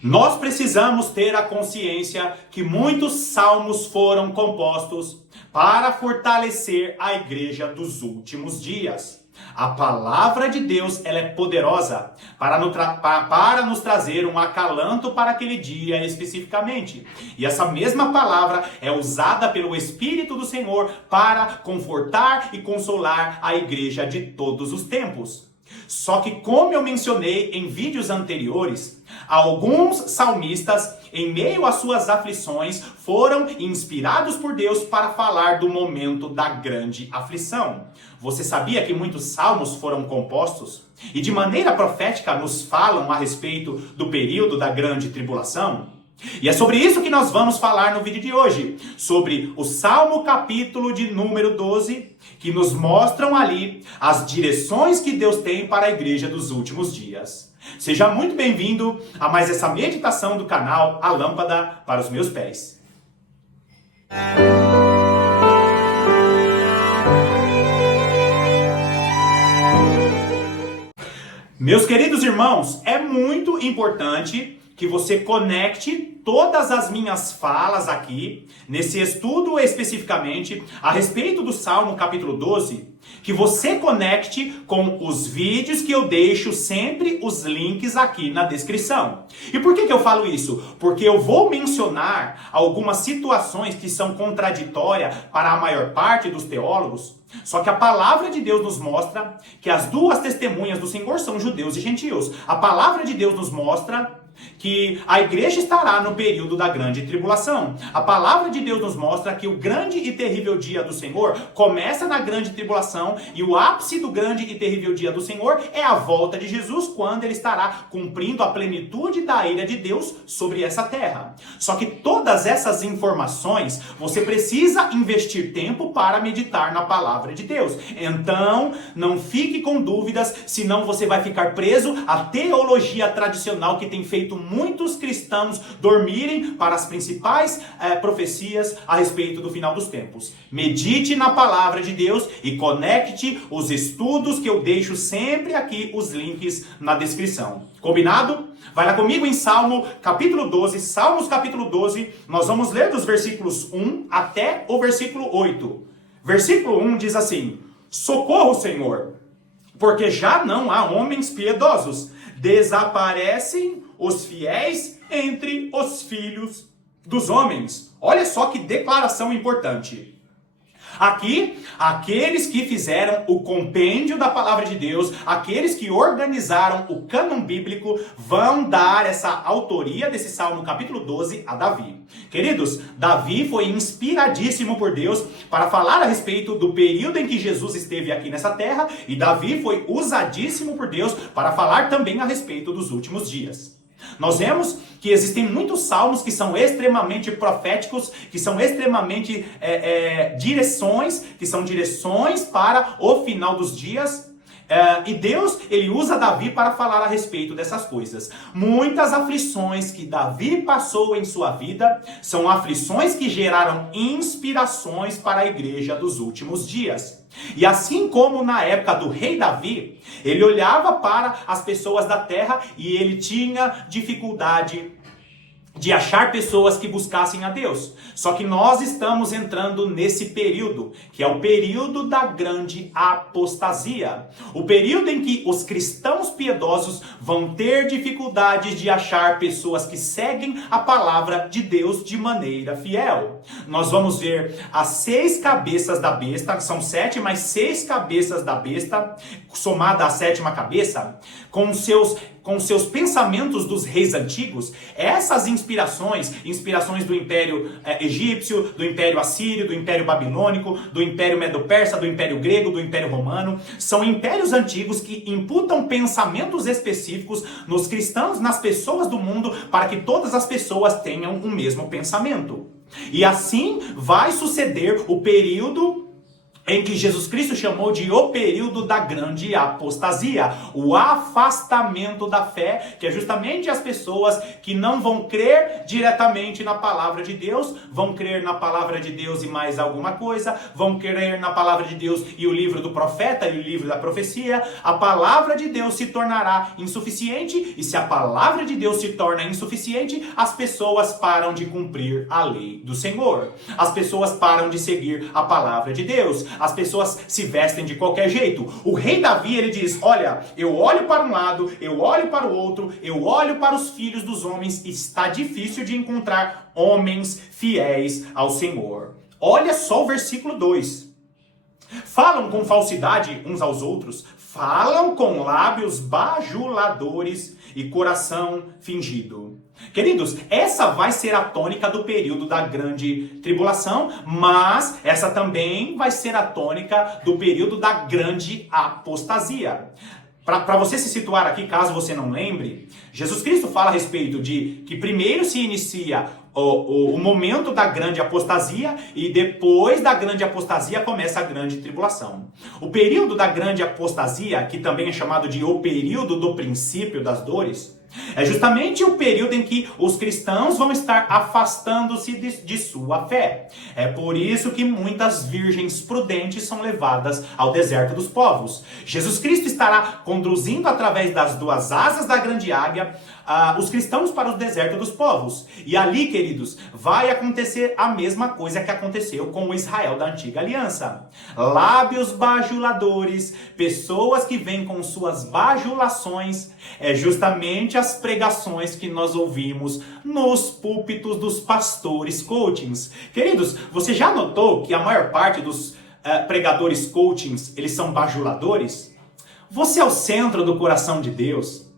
Nós precisamos ter a consciência que muitos salmos foram compostos para fortalecer a igreja dos últimos dias. A palavra de Deus, ela é poderosa para nos trazer um acalanto para aquele dia especificamente. E essa mesma palavra é usada pelo Espírito do Senhor para confortar e consolar a igreja de todos os tempos. Só que, como eu mencionei em vídeos anteriores, alguns salmistas, em meio às suas aflições, foram inspirados por Deus para falar do momento da grande aflição. Você sabia que muitos salmos foram compostos e de maneira profética nos falam a respeito do período da grande tribulação? E é sobre isso que nós vamos falar no vídeo de hoje, sobre o Salmo capítulo de número 12, que nos mostram ali as direções que Deus tem para a igreja dos últimos dias. Seja muito bem-vindo a mais essa meditação do canal A Lâmpada para os Meus Pés. Meus queridos irmãos, é muito importante que você conecte todas as minhas falas aqui, nesse estudo especificamente, a respeito do Salmo capítulo 12, que você conecte com os vídeos que eu deixo sempre os links aqui na descrição. E por que eu falo isso? Porque eu vou mencionar algumas situações que são contraditórias para a maior parte dos teólogos, só que a palavra de Deus nos mostra que as duas testemunhas do Senhor são judeus e gentios. A palavra de Deus nos mostra que a igreja estará no período da grande tribulação. A palavra de Deus nos mostra que o grande e terrível dia do Senhor começa na grande tribulação e o ápice do grande e terrível dia do Senhor é a volta de Jesus, quando ele estará cumprindo a plenitude da ira de Deus sobre essa terra. Só que todas essas informações você precisa investir tempo para meditar na palavra de Deus. Então, não fique com dúvidas, senão você vai ficar preso à teologia tradicional que tem feito muitos cristãos dormirem para as principais profecias a respeito do final dos tempos. Medite na palavra de Deus e conecte os estudos que eu deixo sempre aqui, os links na descrição. Combinado? Vai lá comigo em Salmo capítulo 12, Salmos capítulo 12, nós vamos ler dos versículos 1 até o versículo 8. Versículo 1 diz assim: Socorro, Senhor, porque já não há homens piedosos, desaparecem os fiéis entre os filhos dos homens. Olha só que declaração importante. Aqui, aqueles que fizeram o compêndio da palavra de Deus, aqueles que organizaram o cânon bíblico, vão dar essa autoria desse Salmo capítulo 12 a Davi. Queridos, Davi foi inspiradíssimo por Deus para falar a respeito do período em que Jesus esteve aqui nessa terra, e Davi foi usadíssimo por Deus para falar também a respeito dos últimos dias. Nós vemos que existem muitos salmos que são extremamente proféticos, que são extremamente direções para o final dos dias. E Deus, ele usa Davi para falar a respeito dessas coisas. Muitas aflições que Davi passou em sua vida são aflições que geraram inspirações para a igreja dos últimos dias. E assim como na época do rei Davi, ele olhava para as pessoas da terra e ele tinha dificuldade de achar pessoas que buscassem a Deus. Só que nós estamos entrando nesse período, que é o período da grande apostasia. O período em que os cristãos piedosos vão ter dificuldade de achar pessoas que seguem a palavra de Deus de maneira fiel. Nós vamos ver as 6 cabeças da besta, são 7 mais 6 cabeças da besta, somada à 7ª cabeça, com seus pensamentos dos reis antigos. Essas inspirações do Império Egípcio, do Império Assírio, do Império Babilônico, do Império Medo-Persa, do Império Grego, do Império Romano, são impérios antigos que imputam pensamentos específicos nos cristãos, nas pessoas do mundo, para que todas as pessoas tenham o mesmo pensamento. E assim vai suceder o período em que Jesus Cristo chamou de o período da grande apostasia, o afastamento da fé, que é justamente as pessoas que não vão crer diretamente na palavra de Deus, vão crer na palavra de Deus e mais alguma coisa, vão crer na palavra de Deus e o livro do profeta e o livro da profecia. A palavra de Deus se tornará insuficiente, e se a palavra de Deus se torna insuficiente, as pessoas param de cumprir a lei do Senhor. As pessoas param de seguir a palavra de Deus. As pessoas se vestem de qualquer jeito. O rei Davi, ele diz: olha, eu olho para um lado, eu olho para o outro, eu olho para os filhos dos homens, e está difícil de encontrar homens fiéis ao Senhor. Olha só o versículo 2. Falam com falsidade uns aos outros, falam com lábios bajuladores e coração fingido. Queridos, essa vai ser a tônica do período da grande tribulação, mas essa também vai ser a tônica do período da grande apostasia. Para você se situar aqui, caso você não lembre, Jesus Cristo fala a respeito de que primeiro se inicia o momento da grande apostasia, e depois da grande apostasia começa a grande tribulação. O período da grande apostasia, que também é chamado de o período do princípio das dores, é justamente o período em que os cristãos vão estar afastando-se de sua fé. É por isso que muitas virgens prudentes são levadas ao deserto dos povos. Jesus Cristo estará conduzindo através das duas asas da grande águia os cristãos para o deserto dos povos. E ali, queridos, vai acontecer a mesma coisa que aconteceu com o Israel da antiga aliança. Lábios bajuladores, pessoas que vêm com suas bajulações, é justamente as pregações que nós ouvimos nos púlpitos dos pastores coachings. Queridos, você já notou que a maior parte dos pregadores coachings, eles são bajuladores? Você é o centro do coração de Deus.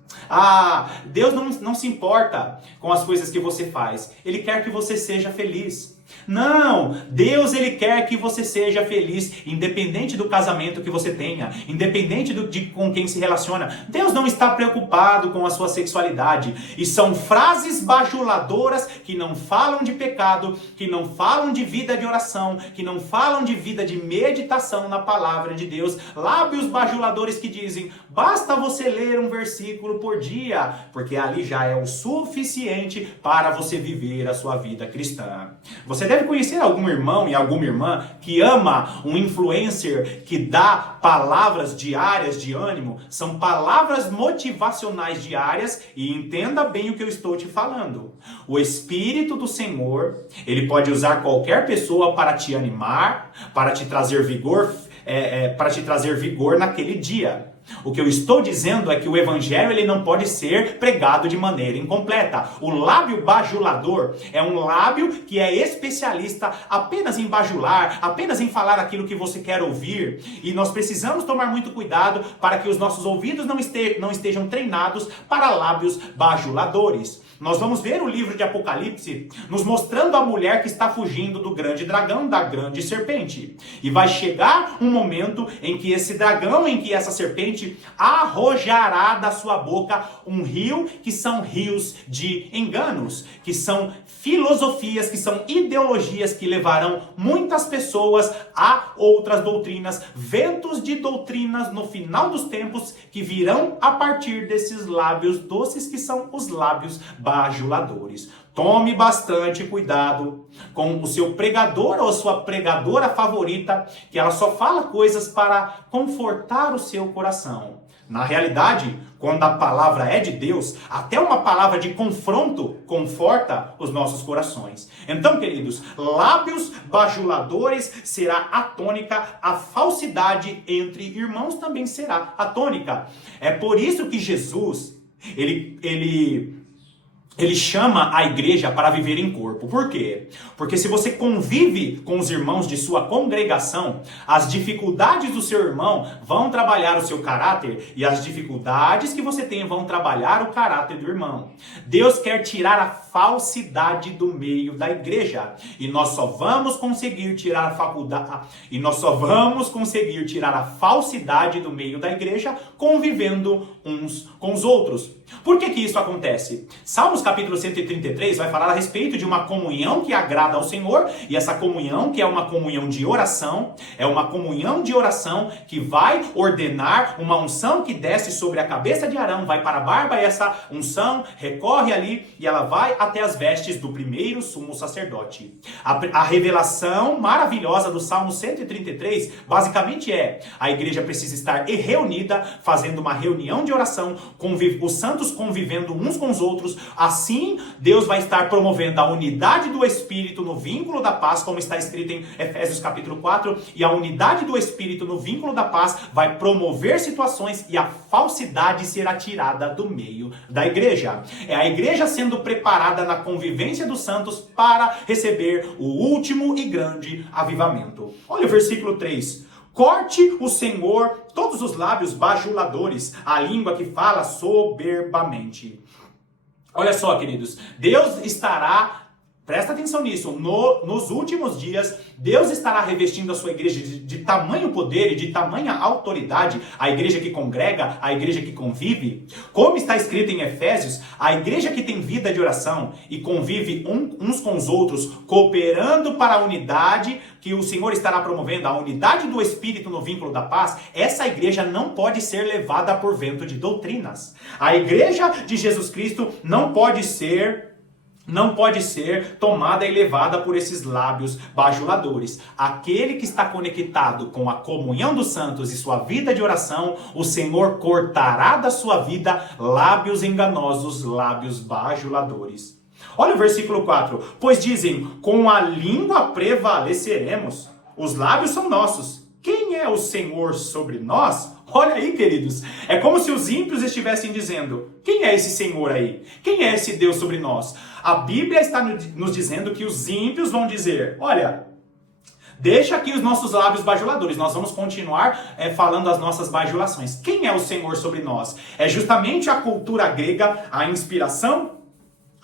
Deus não se importa com as coisas que você faz. Ele quer que você seja feliz. Não, Deus, ele quer que você seja feliz, independente do casamento que você tenha, independente de com quem se relaciona. Deus não está preocupado com a sua sexualidade. E são frases bajuladoras que não falam de pecado, que não falam de vida de oração, que não falam de vida de meditação na palavra de Deus. Lábios bajuladores que dizem: basta você ler um versículo por dia, porque ali já é o suficiente para você viver a sua vida cristã. Você deve conhecer algum irmão e alguma irmã que ama um influencer que dá palavras diárias de ânimo. São palavras motivacionais diárias, e entenda bem o que eu estou te falando. O Espírito do Senhor, ele pode usar qualquer pessoa para te animar, para te trazer vigor, naquele dia. O que eu estou dizendo é que o evangelho, ele não pode ser pregado de maneira incompleta. O lábio bajulador é um lábio que é especialista apenas em bajular, apenas em falar aquilo que você quer ouvir. E nós precisamos tomar muito cuidado para que os nossos ouvidos não estejam treinados para lábios bajuladores. Nós vamos ver o livro de Apocalipse nos mostrando a mulher que está fugindo do grande dragão, da grande serpente. E vai chegar um momento em que esse dragão, em que essa serpente arrojará da sua boca um rio, que são rios de enganos, que são filosofias, que são ideologias que levarão muitas pessoas a outras doutrinas, ventos de doutrinas no final dos tempos que virão a partir desses lábios doces, que são os lábios bajuladores. Tome bastante cuidado com o seu pregador ou a sua pregadora favorita, que ela só fala coisas para confortar o seu coração. Na realidade, quando a palavra é de Deus, até uma palavra de confronto conforta os nossos corações. Então, queridos, lábios bajuladores será a tônica, a falsidade entre irmãos também será a tônica. É por isso que Jesus, ele chama a igreja para viver em corpo. Por quê? Porque se você convive com os irmãos de sua congregação, as dificuldades do seu irmão vão trabalhar o seu caráter, e as dificuldades que você tem vão trabalhar o caráter do irmão. Deus quer tirar a falsidade do meio da igreja, e nós só vamos conseguir tirar a falsidade do meio da igreja convivendo uns com os outros. Por que isso acontece? Salmos capítulo 133 vai falar a respeito de uma comunhão que agrada ao Senhor, e essa comunhão, que é uma comunhão de oração, é uma comunhão de oração que vai ordenar uma unção que desce sobre a cabeça de Arão, vai para a barba, e essa unção recorre ali e ela vai até as vestes do primeiro sumo sacerdote. A revelação maravilhosa do Salmo 133 basicamente a igreja precisa estar reunida, fazendo uma reunião de oração, os santos convivendo uns com os outros. Assim Deus vai estar promovendo a unidade do Espírito no vínculo da paz, como está escrito em Efésios capítulo 4, e a unidade do Espírito no vínculo da paz vai promover situações e a falsidade será tirada do meio da igreja. É a igreja sendo preparada na convivência dos santos para receber o último e grande avivamento. Olha o versículo 3. Corte o Senhor todos os lábios bajuladores, a língua que fala soberbamente. Olha só, queridos, Deus estará, presta atenção nisso, nos últimos dias, Deus estará revestindo a sua igreja de tamanho poder e de tamanha autoridade, a igreja que congrega, a igreja que convive. Como está escrito em Efésios, a igreja que tem vida de oração e convive uns com os outros, cooperando para a unidade que o Senhor estará promovendo, a unidade do Espírito no vínculo da paz, essa igreja não pode ser levada por vento de doutrinas. A igreja de Jesus Cristo não pode ser tomada e levada por esses lábios bajuladores. Aquele que está conectado com a comunhão dos santos e sua vida de oração, o Senhor cortará da sua vida lábios enganosos, lábios bajuladores. Olha o versículo 4. Pois dizem, com a língua prevaleceremos, os lábios são nossos. Quem é o Senhor sobre nós? Olha aí, queridos, é como se os ímpios estivessem dizendo, quem é esse Senhor aí? Quem é esse Deus sobre nós? A Bíblia está nos dizendo que os ímpios vão dizer, olha, deixa aqui os nossos lábios bajuladores, nós vamos continuar falando as nossas bajulações. Quem é o Senhor sobre nós? É justamente a cultura grega, a inspiração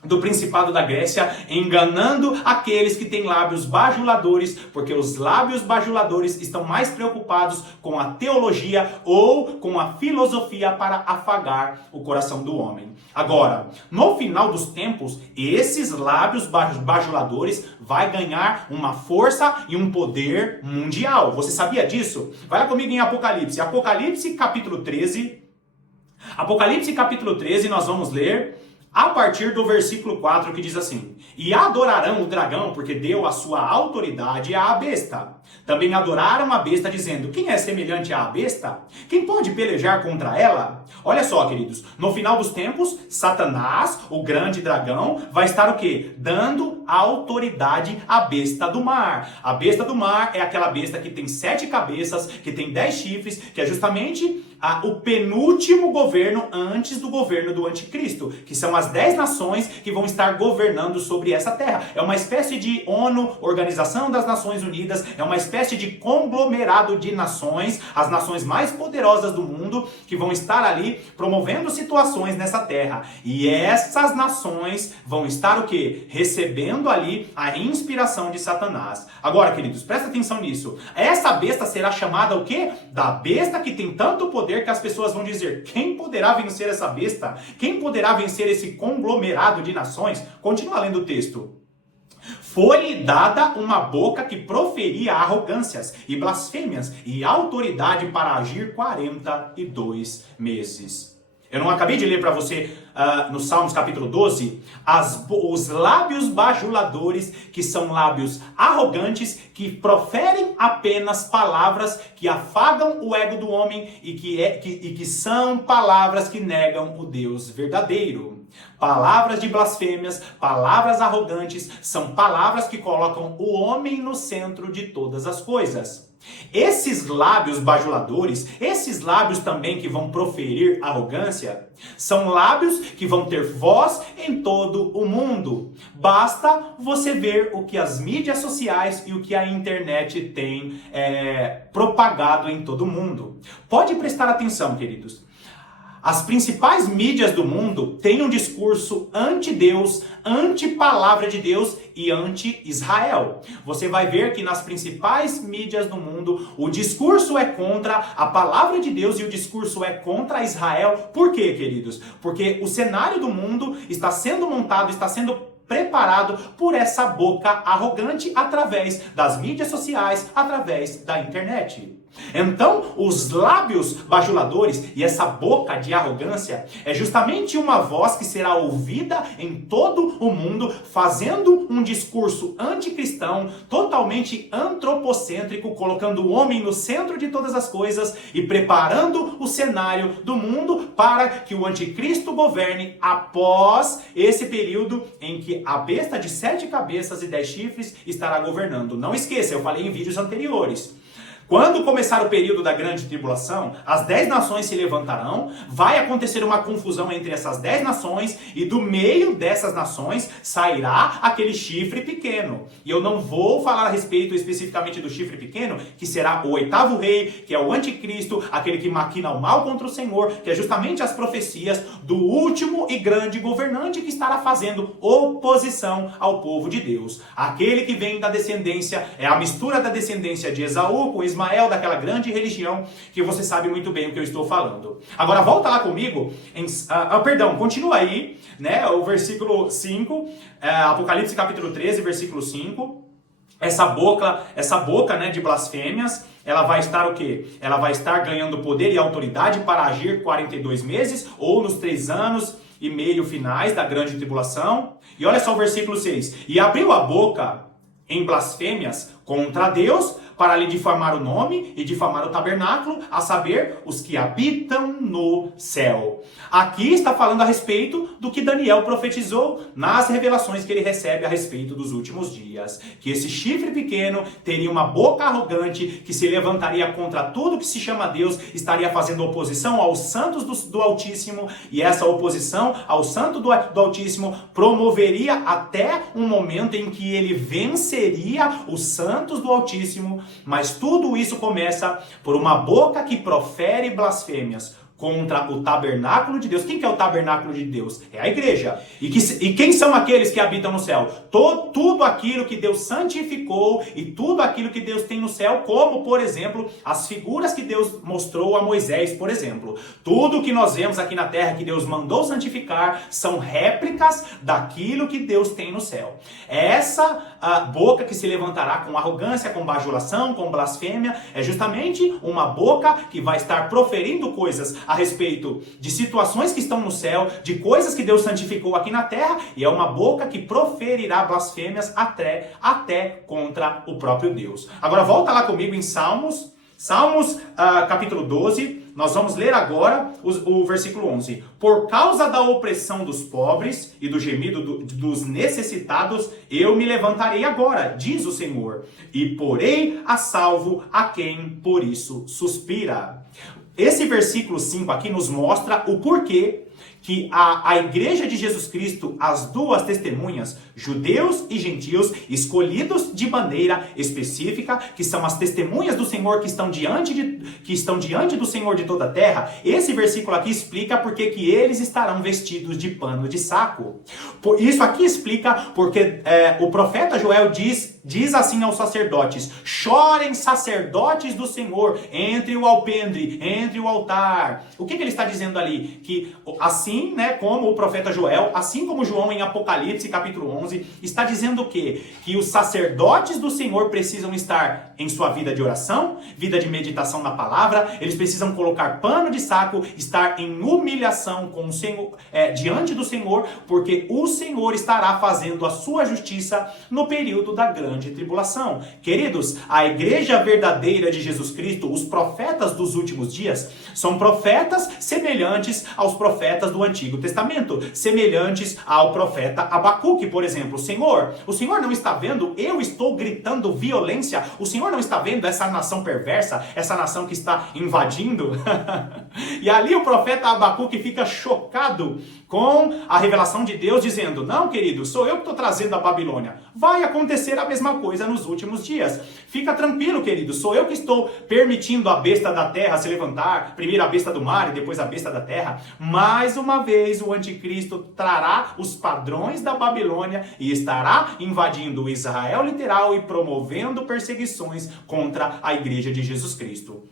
do Principado da Grécia, enganando aqueles que têm lábios bajuladores, porque os lábios bajuladores estão mais preocupados com a teologia ou com a filosofia para afagar o coração do homem. Agora, no final dos tempos, esses lábios bajuladores vai ganhar uma força e um poder mundial. Você sabia disso? Vai lá comigo em Apocalipse. Apocalipse capítulo 13. Apocalipse capítulo 13, nós vamos ler a partir do versículo 4, que diz assim: E adorarão o dragão, porque deu a sua autoridade à besta. Também adoraram a besta, dizendo, quem é semelhante à besta? Quem pode pelejar contra ela? Olha só, queridos, no final dos tempos, Satanás, o grande dragão, vai estar o quê? Dando autoridade à besta do mar. A besta do mar é aquela besta que tem 7 cabeças, que tem 10 chifres, que é justamente o penúltimo governo antes do governo do anticristo, que são as 10 nações que vão estar governando sobre essa terra. É uma espécie de ONU, Organização das Nações Unidas, é uma espécie de conglomerado de nações, as nações mais poderosas do mundo, que vão estar ali promovendo situações nessa terra. E essas nações vão estar o quê? Recebendo ali a inspiração de Satanás. Agora, queridos, presta atenção nisso. Essa besta será chamada o quê? Da besta que tem tanto poder que as pessoas vão dizer, quem poderá vencer essa besta? Quem poderá vencer esse conglomerado de nações? Continua lendo o texto. Foi-lhe dada uma boca que proferia arrogâncias e blasfêmias e autoridade para agir 42 meses. Eu não acabei de ler para você no Salmos capítulo 12, os lábios bajuladores, que são lábios arrogantes, que proferem apenas palavras que afagam o ego do homem e que são palavras que negam o Deus verdadeiro. Palavras de blasfêmias, palavras arrogantes, são palavras que colocam o homem no centro de todas as coisas. Esses lábios bajuladores, esses lábios também que vão proferir arrogância, são lábios que vão ter voz em todo o mundo. Basta você ver o que as mídias sociais e o que a internet tem propagado em todo o mundo. Pode prestar atenção, queridos. as principais mídias do mundo têm um discurso anti-Deus, anti-palavra de Deus e anti-Israel. Você vai ver que nas principais mídias do mundo, o discurso é contra a palavra de Deus e o discurso é contra Israel. Por quê, queridos? Porque o cenário do mundo está sendo montado, está sendo preparado por essa boca arrogante através das mídias sociais, através da internet. Então, os lábios bajuladores e essa boca de arrogância é justamente uma voz que será ouvida em todo o mundo, fazendo um discurso anticristão, totalmente antropocêntrico, colocando o homem no centro de todas as coisas e preparando o cenário do mundo para que o anticristo governe após esse período em que a besta de 7 cabeças e 10 chifres estará governando. Não esqueça, eu falei em vídeos anteriores. Quando começar o período da grande tribulação, as 10 nações se levantarão, vai acontecer uma confusão entre essas 10 nações e do meio dessas nações sairá aquele chifre pequeno. E eu não vou falar a respeito especificamente do chifre pequeno, que será o 8º rei, que é o anticristo, aquele que maquina o mal contra o Senhor, que é justamente as profecias do último e grande governante que estará fazendo oposição ao povo de Deus. Aquele que vem da descendência, é a mistura da descendência de Esaú com Ismael, daquela grande religião, que você sabe muito bem o que eu estou falando. Agora volta lá comigo, continua aí, né, o versículo 5, Apocalipse capítulo 13, versículo 5, essa boca, né, de blasfêmias, ela vai estar o quê? Ela vai estar ganhando poder e autoridade para agir 42 meses, ou nos 3 anos e meio finais da grande tribulação. E olha só o versículo 6, e abriu a boca em blasfêmias contra Deus, para lhe difamar o nome e difamar o tabernáculo, a saber, os que habitam no céu. Aqui está falando a respeito do que Daniel profetizou nas revelações que ele recebe a respeito dos últimos dias. Que esse chifre pequeno teria uma boca arrogante, que se levantaria contra tudo que se chama Deus, estaria fazendo oposição aos santos do Altíssimo, e essa oposição ao santo do Altíssimo promoveria até um momento em que ele venceria os santos do Altíssimo. Mas tudo isso começa por uma boca que profere blasfêmias contra o tabernáculo de Deus. Quem que é o tabernáculo de Deus? É a igreja. E quem são aqueles que habitam no céu? Tudo aquilo que Deus santificou e tudo aquilo que Deus tem no céu, como, por exemplo, as figuras que Deus mostrou a Moisés, por exemplo. Tudo que nós vemos aqui na terra que Deus mandou santificar são réplicas daquilo que Deus tem no céu. Essa boca que se levantará com arrogância, com bajulação, com blasfêmia, é justamente uma boca que vai estar proferindo coisas a respeito de situações que estão no céu, de coisas que Deus santificou aqui na terra, e é uma boca que proferirá blasfêmias até contra o próprio Deus. Agora volta lá comigo em Salmos capítulo 12, nós vamos ler agora o versículo 11. Por causa da opressão dos pobres e do gemido dos necessitados, eu me levantarei agora, diz o Senhor, e porei a salvo a quem por isso suspira. Esse versículo 5 aqui nos mostra o porquê que a igreja de Jesus Cristo, as duas testemunhas, judeus e gentios, escolhidos de maneira específica, que são as testemunhas do Senhor que estão diante do Senhor de toda a terra, esse versículo aqui explica porque que eles estarão vestidos de pano de saco. Isso aqui explica porque o profeta Joel diz assim aos sacerdotes: chorem, sacerdotes do Senhor, entre o alpendre, entre o altar. O que ele está dizendo ali? Que assim, né, como o profeta Joel, assim como João em Apocalipse capítulo 11, está dizendo o quê? Que os sacerdotes do Senhor precisam estar em sua vida de oração, vida de meditação na palavra, eles precisam colocar pano de saco, estar em humilhação com o Senhor, diante do Senhor, porque o Senhor estará fazendo a sua justiça no período da grande tribulação. Queridos, a igreja verdadeira de Jesus Cristo, os profetas dos últimos dias, são profetas semelhantes aos profetas do Antigo Testamento, semelhantes ao profeta Abacuque, por exemplo. O Senhor não está vendo? Eu estou gritando violência. O Senhor não está vendo essa nação perversa, essa nação que está invadindo? E ali o profeta Abacuque fica chocado com a revelação de Deus, dizendo: não, querido, sou eu que estou trazendo a Babilônia. Vai acontecer a mesma coisa nos últimos dias. Fica tranquilo, querido, sou eu que estou permitindo a besta da terra se levantar, primeiro a besta do mar e depois a besta da terra. Mais uma vez o anticristo trará os padrões da Babilônia e estará invadindo o Israel literal e promovendo perseguições contra a igreja de Jesus Cristo.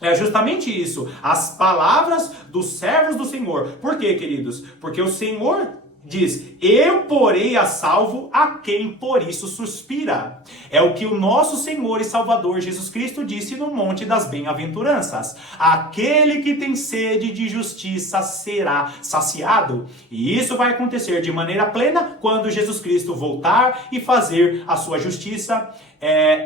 É justamente isso, as palavras dos servos do Senhor. Por quê, queridos? Porque o Senhor diz: eu porei a salvo a quem por isso suspira. É o que o nosso Senhor e Salvador Jesus Cristo disse no Monte das Bem-aventuranças. Aquele que tem sede de justiça será saciado. E isso vai acontecer de maneira plena quando Jesus Cristo voltar e fazer a sua justiça,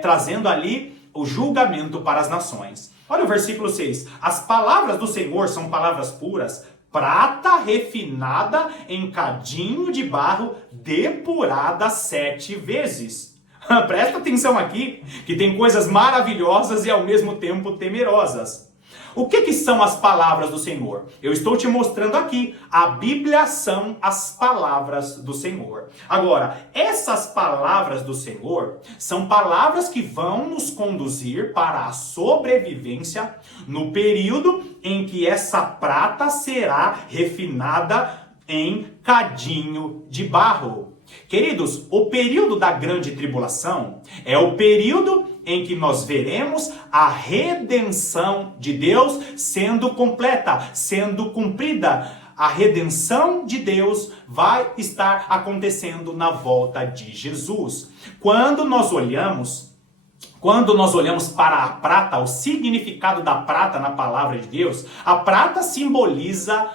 trazendo ali o julgamento para as nações. Olha o versículo 6. As palavras do Senhor são palavras puras, prata refinada em cadinho de barro, depurada 7 vezes. Presta atenção aqui, que tem coisas maravilhosas e ao mesmo tempo temerosas. O que são as palavras do Senhor? Eu estou te mostrando aqui. A Bíblia são as palavras do Senhor. Agora, essas palavras do Senhor são palavras que vão nos conduzir para a sobrevivência no período em que essa prata será refinada em cadinho de barro. Queridos, o período da grande tribulação é o período em que nós veremos a redenção de Deus sendo completa, sendo cumprida. A redenção de Deus vai estar acontecendo na volta de Jesus. Quando nós olhamos para a prata, o significado da prata na palavra de Deus, a prata simboliza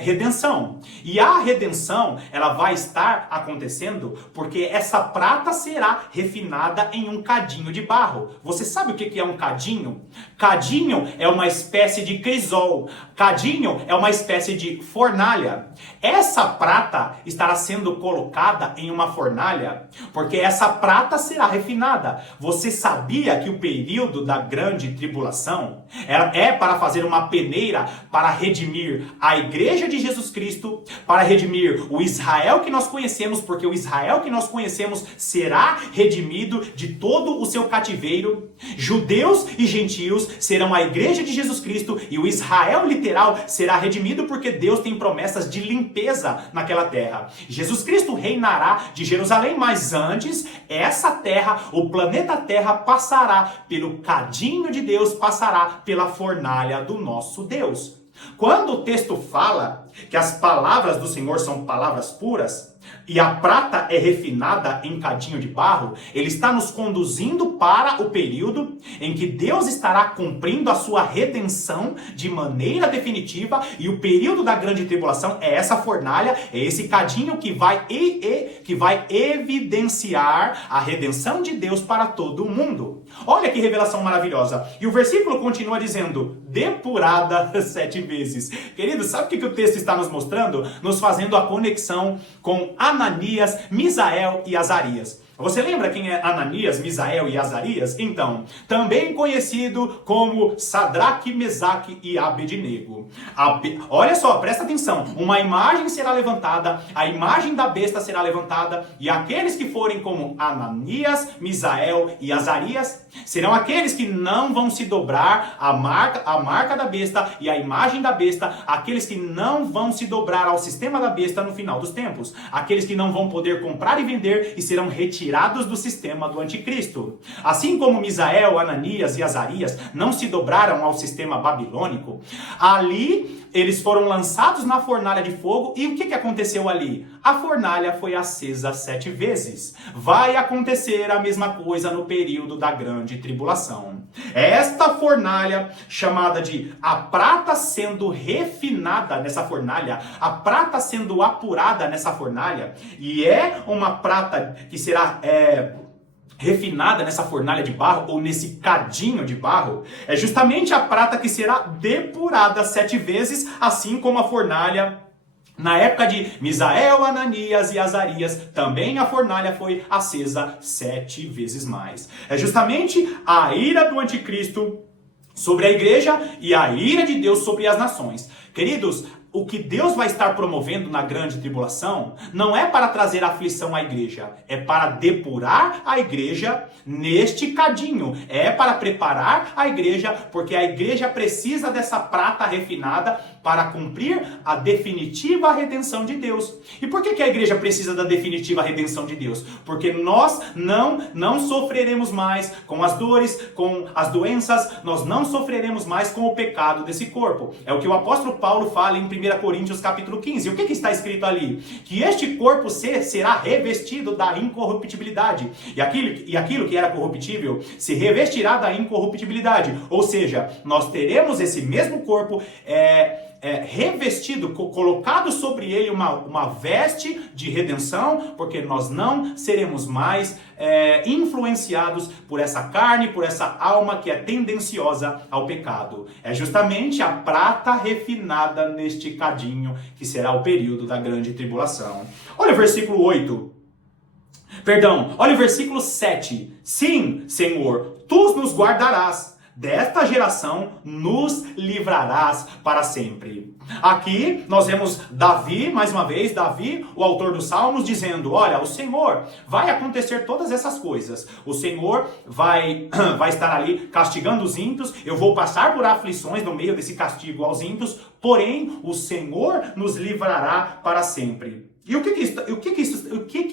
redenção. E a redenção, ela vai estar acontecendo porque essa prata será refinada em um cadinho de barro. Você sabe o que é um cadinho? Cadinho é uma espécie de crisol. Cadinho é uma espécie de fornalha. Essa prata estará sendo colocada em uma fornalha porque essa prata será refinada. Você sabia que o período da grande tribulação é para fazer uma peneira para redimir a igreja de Jesus Cristo, para redimir o Israel que nós conhecemos, porque o Israel que nós conhecemos será redimido de todo o seu cativeiro. Judeus e gentios serão a igreja de Jesus Cristo e o Israel literal será redimido porque Deus tem promessas de limpeza naquela terra. Jesus Cristo reinará de Jerusalém, mas antes, essa terra, o planeta Terra, passará pelo cadinho de Deus, passará pela fornalha do nosso Deus. Quando o texto fala que as palavras do Senhor são palavras puras e a prata é refinada em cadinho de barro, ele está nos conduzindo para o período em que Deus estará cumprindo a sua redenção de maneira definitiva, e o período da grande tribulação é essa fornalha, é esse cadinho que vai evidenciar a redenção de Deus para todo o mundo. Olha que revelação maravilhosa. E o versículo continua dizendo: depurada 7 vezes. Querido, sabe o que o texto está nos mostrando? Nos fazendo a conexão com Ananias, Misael e Azarias. Você lembra quem é Ananias, Misael e Azarias? Então, também conhecido como Sadraque, Mesaque e Abednego. Olha só, presta atenção. Uma imagem será levantada, a imagem da besta será levantada, e aqueles que forem como Ananias, Misael e Azarias serão aqueles que não vão se dobrar à marca da besta e à imagem da besta, aqueles que não vão se dobrar ao sistema da besta no final dos tempos, aqueles que não vão poder comprar e vender e serão retirados do sistema do anticristo. Assim como Misael, Ananias e Azarias não se dobraram ao sistema babilônico, ali eles foram lançados na fornalha de fogo. E o que aconteceu ali? A fornalha foi acesa 7 vezes. Vai acontecer a mesma coisa no período da grande tribulação. Esta fornalha, chamada de a prata sendo refinada nessa fornalha, a prata sendo apurada nessa fornalha, e é uma prata que será refinada nessa fornalha de barro, ou nesse cadinho de barro, é justamente a prata que será depurada 7 vezes, assim como a fornalha Na época de Misael, Ananias e Azarias, também a fornalha foi acesa 7 vezes mais. É justamente a ira do anticristo sobre a igreja e a ira de Deus sobre as nações. Queridos, o que Deus vai estar promovendo na grande tribulação não é para trazer aflição à igreja, é para depurar a igreja neste cadinho, é para preparar a igreja, porque a igreja precisa dessa prata refinada para cumprir a definitiva redenção de Deus. E por que a igreja precisa da definitiva redenção de Deus? Porque nós não sofreremos mais com as dores, com as doenças, nós não sofreremos mais com o pecado desse corpo. É o que o apóstolo Paulo fala em 1 Coríntios capítulo 15. O que está escrito ali? Que este corpo será revestido da incorruptibilidade. E aquilo que era corruptível se revestirá da incorruptibilidade. Ou seja, nós teremos esse mesmo corpo revestido, colocado sobre ele uma veste de redenção, porque nós não seremos mais influenciados por essa carne, por essa alma que é tendenciosa ao pecado. É justamente a prata refinada neste cadinho que será o período da grande tribulação. Olha o versículo 8. Olha o versículo 7. Sim, Senhor, tu nos guardarás. Desta geração nos livrarás para sempre. Aqui nós vemos Davi, mais uma vez, Davi, o autor dos Salmos, dizendo: olha, o Senhor vai acontecer todas essas coisas. O Senhor vai estar ali castigando os ímpios. Eu vou passar por aflições no meio desse castigo aos ímpios. Porém, o Senhor nos livrará para sempre. E o que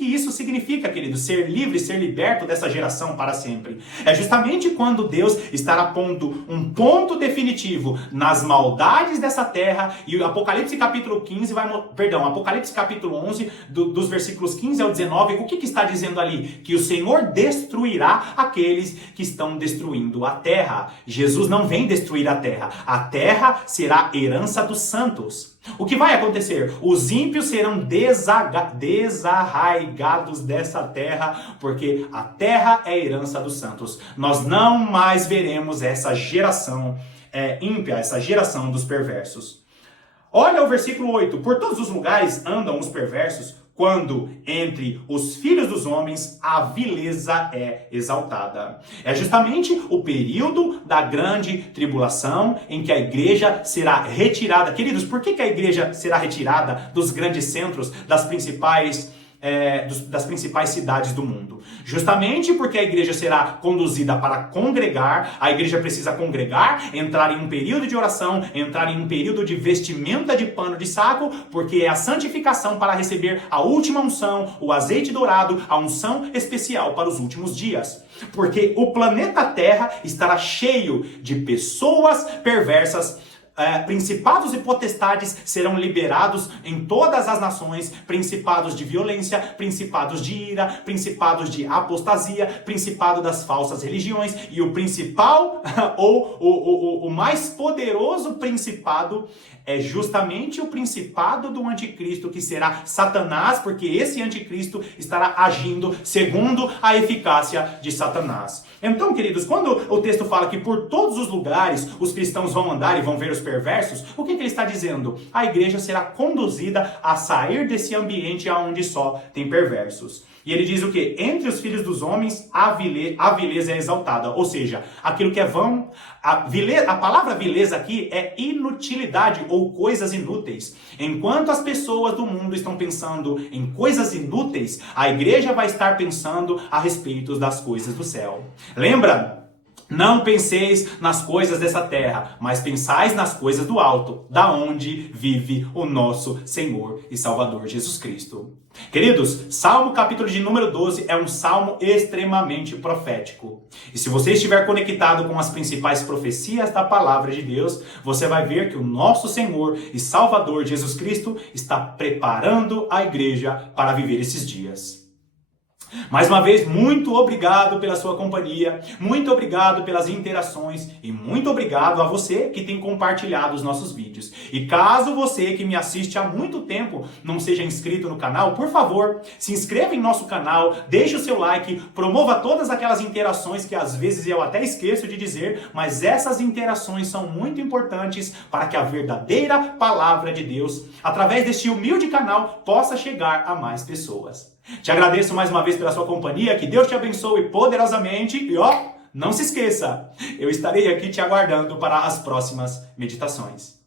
isso significa, querido? Ser livre, ser liberto dessa geração para sempre. É justamente quando Deus estará pondo um ponto definitivo nas maldades dessa terra. E o Apocalipse capítulo 15 Apocalipse capítulo 11, dos versículos 15 ao 19, o que está dizendo ali? Que o Senhor destruirá aqueles que estão destruindo a terra. Jesus não vem destruir a terra. A terra será herança dos santos. O que vai acontecer? Os ímpios serão desarraigados dessa terra, porque a terra é a herança dos santos. Nós não mais veremos essa geração ímpia, essa geração dos perversos. Olha o versículo 8. Por todos os lugares andam os perversos, quando entre os filhos dos homens a vileza é exaltada. É justamente o período da grande tribulação em que a igreja será retirada. Queridos, por que a igreja será retirada dos grandes centros, das principais cidades do mundo? Justamente porque a igreja será conduzida para congregar, a igreja precisa congregar, entrar em um período de oração, entrar em um período de vestimenta de pano de saco, porque é a santificação para receber a última unção, o azeite dourado, a unção especial para os últimos dias. Porque o planeta Terra estará cheio de pessoas perversas. Principados e potestades serão liberados em todas as nações, principados de violência, principados de ira, principados de apostasia, principado das falsas religiões, e o principal, ou o mais poderoso principado, é justamente o principado do anticristo, que será Satanás, porque esse anticristo estará agindo segundo a eficácia de Satanás. Então, queridos, quando o texto fala que por todos os lugares os cristãos vão andar e vão ver os perversos, o que ele está dizendo? A igreja será conduzida a sair desse ambiente onde só tem perversos. E ele diz o quê? Entre os filhos dos homens, a vileza é exaltada. Ou seja, aquilo que é vão. A palavra vileza aqui é inutilidade ou coisas inúteis. Enquanto as pessoas do mundo estão pensando em coisas inúteis, a igreja vai estar pensando a respeito das coisas do céu. Lembra? Não penseis nas coisas dessa terra, mas pensais nas coisas do alto, da onde vive o nosso Senhor e Salvador Jesus Cristo. Queridos, Salmo capítulo de número 12 é um salmo extremamente profético. E se você estiver conectado com as principais profecias da palavra de Deus, você vai ver que o nosso Senhor e Salvador Jesus Cristo está preparando a igreja para viver esses dias. Mais uma vez, muito obrigado pela sua companhia, muito obrigado pelas interações e muito obrigado a você que tem compartilhado os nossos vídeos. E caso você que me assiste há muito tempo não seja inscrito no canal, por favor, se inscreva em nosso canal, deixe o seu like, promova todas aquelas interações que às vezes eu até esqueço de dizer, mas essas interações são muito importantes para que a verdadeira palavra de Deus, através deste humilde canal, possa chegar a mais pessoas. Te agradeço mais uma vez pela sua companhia, que Deus te abençoe poderosamente e não se esqueça, eu estarei aqui te aguardando para as próximas meditações.